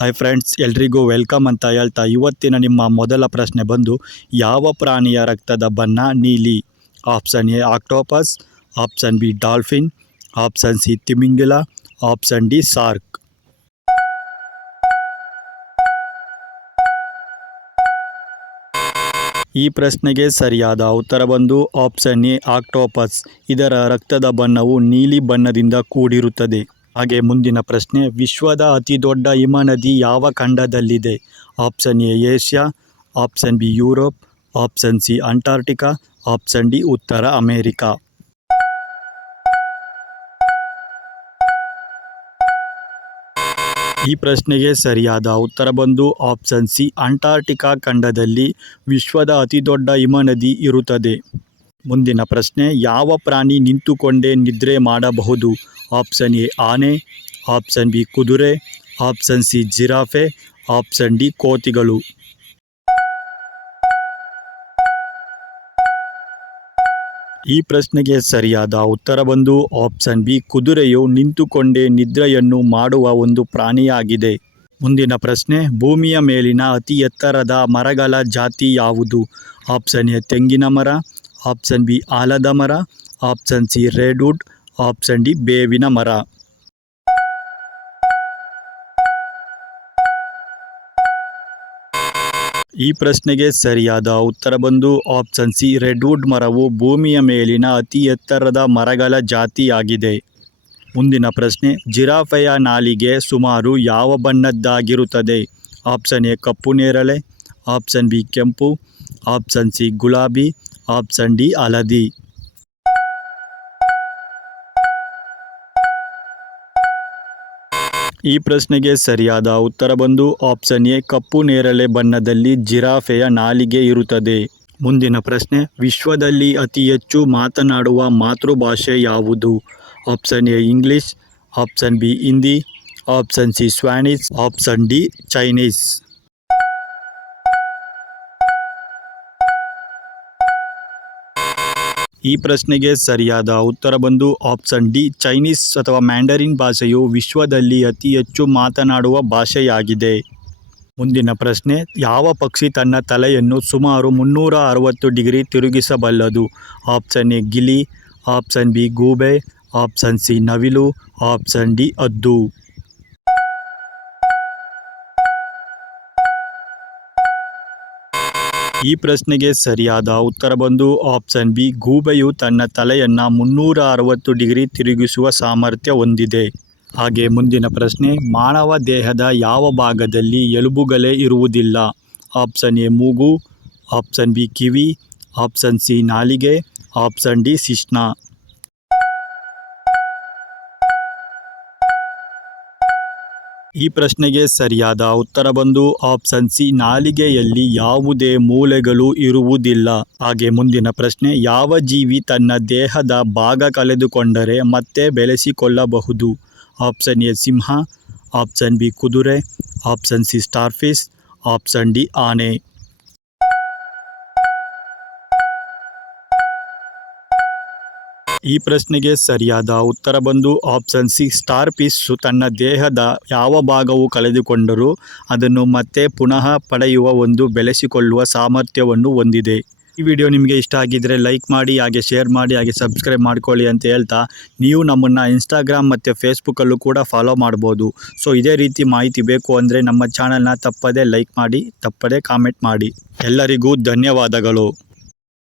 Hi friends, ಎಲ್ರಿಗೂ welcome ಅಂತ ಹೇಳ್ತಾ ಇವತ್ತಿನ ನಿಮ್ಮ ಮೊದಲ ಪ್ರಶ್ನೆ ಬಂದು ಯಾವ ಪ್ರಾಣಿಯ ರಕ್ತದ ಬಣ್ಣ ನೀಲಿ? Option A octopus, option B dolphin, option C ತಿಮಿಂಗಿಲ, ಆಪ್ಷನ್ ಡಿ ಶಾರ್ಕ್. ಈ ಪ್ರಶ್ನೆಗೆ ಸರಿಯಾದ ಉತ್ತರ ಬಂದು ಆಪ್ಷನ್ ಎ ಆಕ್ಟೋಪಸ್. ಇದರ ರಕ್ತದ ಬಣ್ಣವು ನೀಲಿ ಬಣ್ಣದಿಂದ ಕೂಡಿರುತ್ತದೆ. ಹಾಗೆ ಮುಂದಿನ ಪ್ರಶ್ನೆ, ವಿಶ್ವದ ಅತಿ ದೊಡ್ಡ ಹಿಮನದಿ ಯಾವ ಖಂಡದಲ್ಲಿದೆ? Option A Asia, option B Europe, option C Antarctica, option D ಉತ್ತರ ಅಮೆರಿಕಾ. ಈ ಪ್ರಶ್ನೆಗೆ ಸರಿಯಾದ ಉತ್ತರ ಬಂದು ಆಪ್ಷನ್ ಸಿ ಅಂಟಾರ್ಟಿಕಾ ಖಂಡದಲ್ಲಿ ವಿಶ್ವದ ಅತಿ ದೊಡ್ಡ ಹಿಮನದಿ ಇರುತ್ತದೆ. ಮುಂದಿನ ಪ್ರಶ್ನೆ, ಯಾವ ಪ್ರಾಣಿ ನಿಂತುಕೊಂಡೇ ನಿದ್ರೆ ಮಾಡಬಹುದು? ಆಪ್ಷನ್ ಎ ಆನೆ, ಆಪ್ಷನ್ ಬಿ ಕುದುರೆ, option C giraffe, option D ಕೋತಿಗಳು. ಈ ಪ್ರಶ್ನೆಗೆ ಸರಿಯಾದ ಉತ್ತರ ಬಂದು ಆಪ್ಷನ್ ಬಿ ಕುದುರೆಯು ನಿಂತುಕೊಂಡೇ ನಿದ್ರೆಯನ್ನು ಮಾಡುವ ಒಂದು ಪ್ರಾಣಿಯಾಗಿದೆ. ಮುಂದಿನ ಪ್ರಶ್ನೆ, ಭೂಮಿಯ ಮೇಲಿನ ಅತಿ ಎತ್ತರದ ಮರಗಳ ಜಾತಿ ಯಾವುದು? ಆಪ್ಷನ್ ಎ ತೆಂಗಿನ ಮರ, ಆಪ್ಷನ್ ಬಿ ಆಲದ ಮರ, option C redwood, option D ಬೇವಿನ ಮರ. ಈ ಪ್ರಶ್ನೆಗೆ ಸರಿಯಾದ ಉತ್ತರ ಬಂದು ಆಪ್ಷನ್ ಸಿ ರೆಡ್ವುಡ್ ಮರವು ಭೂಮಿಯ ಮೇಲಿನ ಅತಿ ಎತ್ತರದ ಮರಗಳ ಜಾತಿಯಾಗಿದೆ. ಮುಂದಿನ ಪ್ರಶ್ನೆ, ಜಿರಾಫೆಯ ನಾಲಿಗೆ ಸುಮಾರು ಯಾವ ಬಣ್ಣದ್ದಾಗಿರುತ್ತದೆ? ಆಪ್ಷನ್ ಎ ಕಪ್ಪು ನೇರಳೆ, ಆಪ್ಷನ್ ಬಿ ಕೆಂಪು, ಆಪ್ಷನ್ ಸಿ ಗುಲಾಬಿ, ಆಪ್ಷನ್ ಡಿ ಹಳದಿ. ಈ ಪ್ರಶ್ನೆಗೆ ಸರಿಯಾದ ಉತ್ತರ ಬಂದು ಆಪ್ಷನ್ ಎ ಕಪ್ಪು ನೇರಳೆ ಬಣ್ಣದಲ್ಲಿ ಜಿರಾಫೆಯ ನಾಲಿಗೆ ಇರುತ್ತದೆ. ಮುಂದಿನ ಪ್ರಶ್ನೆ, ವಿಶ್ವದಲ್ಲಿ ಅತಿ ಹೆಚ್ಚು ಮಾತನಾಡುವ ಮಾತೃಭಾಷೆ ಯಾವುದು? Option A English, option B Hindi, option C Spanish, option D Chinese. ಈ ಪ್ರಶ್ನೆಗೆ ಸರಿಯಾದ ಉತ್ತರ ಬಂದು ಆಪ್ಷನ್ ಡಿ ಚೈನೀಸ್ ಅಥವಾ ಮ್ಯಾಂಡರಿನ್ ಭಾಷೆಯು ವಿಶ್ವದಲ್ಲಿ ಅತಿ ಹೆಚ್ಚು ಮಾತನಾಡುವ ಭಾಷೆಯಾಗಿದೆ. ಮುಂದಿನ ಪ್ರಶ್ನೆ, ಯಾವ ಪಕ್ಷಿ ತನ್ನ ತಲೆಯನ್ನು ಸುಮಾರು 360 ಡಿಗ್ರಿ ತಿರುಗಿಸಬಲ್ಲದು? ಆಪ್ಷನ್ ಎ ಗಿಳಿ, ಆಪ್ಷನ್ ಬಿ ಗೂಬೆ, ಆಪ್ಷನ್ ಸಿ ನವಿಲು, ಆಪ್ಷನ್ ಡಿ ಹದ್ದು. ಈ ಪ್ರಶ್ನೆಗೆ ಸರಿಯಾದ ಉತ್ತರ ಬಂದು ಆಪ್ಷನ್ ಬಿ ಗೂಬೆಯು ತನ್ನ ತಲೆಯನ್ನು 360 ಡಿಗ್ರಿ ತಿರುಗಿಸುವ ಸಾಮರ್ಥ್ಯ ಹೊಂದಿದೆ. ಹಾಗೆ ಮುಂದಿನ ಪ್ರಶ್ನೆ, ಮಾನವ ದೇಹದ ಯಾವ ಭಾಗದಲ್ಲಿ ಎಲುಬುಗಳೇ ಇರುವುದಿಲ್ಲ? ಆಪ್ಷನ್ ಎ ಮೂಗು, ಆಪ್ಷನ್ ಬಿ ಕಿವಿ, ಆಪ್ಷನ್ ಸಿ ನಾಲಿಗೆ, ಆಪ್ಷನ್ ಡಿ ಶಿಶ್ನ. ಈ ಪ್ರಶ್ನೆಗೆ ಸರಿಯಾದ ಉತ್ತರ ಬಂದು ಆಪ್ಷನ್ ಸಿ ನಾಲಿಗೆಯಲ್ಲಿ ಯಾವುದೇ ಮೂಳೆಗಳು ಇರುವುದಿಲ್ಲ. ಹಾಗೆ ಮುಂದಿನ ಪ್ರಶ್ನೆ, ಯಾವ ಜೀವಿ ತನ್ನ ದೇಹದ ಭಾಗ ಕಳೆದುಕೊಂಡರೆ ಮತ್ತೆ ಬೆಳೆಸಿಕೊಳ್ಳಬಹುದು? ಆಪ್ಷನ್ ಎ ಸಿಂಹ, ಆಪ್ಷನ್ ಬಿ ಕುದುರೆ, option C starfish, option D ಆನೆ. ಈ ಪ್ರಶ್ನೆಗೆ ಸರಿಯಾದ ಉತ್ತರ ಬಂದು ಆಪ್ಷನ್ ಸಿ ಸ್ಟಾರ್ಫಿಶ್ ತನ್ನ ದೇಹದ ಯಾವ ಭಾಗವು ಕಳೆದುಕೊಂಡರೂ ಅದನ್ನು ಮತ್ತೆ ಪುನಃ ಪಡೆಯುವ ಒಂದು ಬೆಳೆಸಿಕೊಳ್ಳುವ ಸಾಮರ್ಥ್ಯವನ್ನು ಹೊಂದಿದೆ. ಈ ವಿಡಿಯೋ ನಿಮಗೆ ಇಷ್ಟ ಆಗಿದ್ದರೆ ಲೈಕ್ ಮಾಡಿ, ಹಾಗೆ ಶೇರ್ ಮಾಡಿ, ಹಾಗೆ ಸಬ್ಸ್ಕ್ರೈಬ್ ಮಾಡ್ಕೊಳ್ಳಿ ಅಂತ ಹೇಳ್ತಾ, ನೀವು ನಮ್ಮನ್ನು ಇನ್ಸ್ಟಾಗ್ರಾಮ್ ಮತ್ತು ಫೇಸ್ಬುಕ್ಕಲ್ಲೂ ಕೂಡ ಫಾಲೋ ಮಾಡ್ಬೋದು. ಸೊ ಇದೇ ರೀತಿ ಮಾಹಿತಿ ಬೇಕು ಅಂದರೆ ನಮ್ಮ ಚಾನಲ್ನ ತಪ್ಪದೇ ಲೈಕ್ ಮಾಡಿ, ತಪ್ಪದೇ ಕಾಮೆಂಟ್ ಮಾಡಿ. ಎಲ್ಲರಿಗೂ ಧನ್ಯವಾದಗಳು.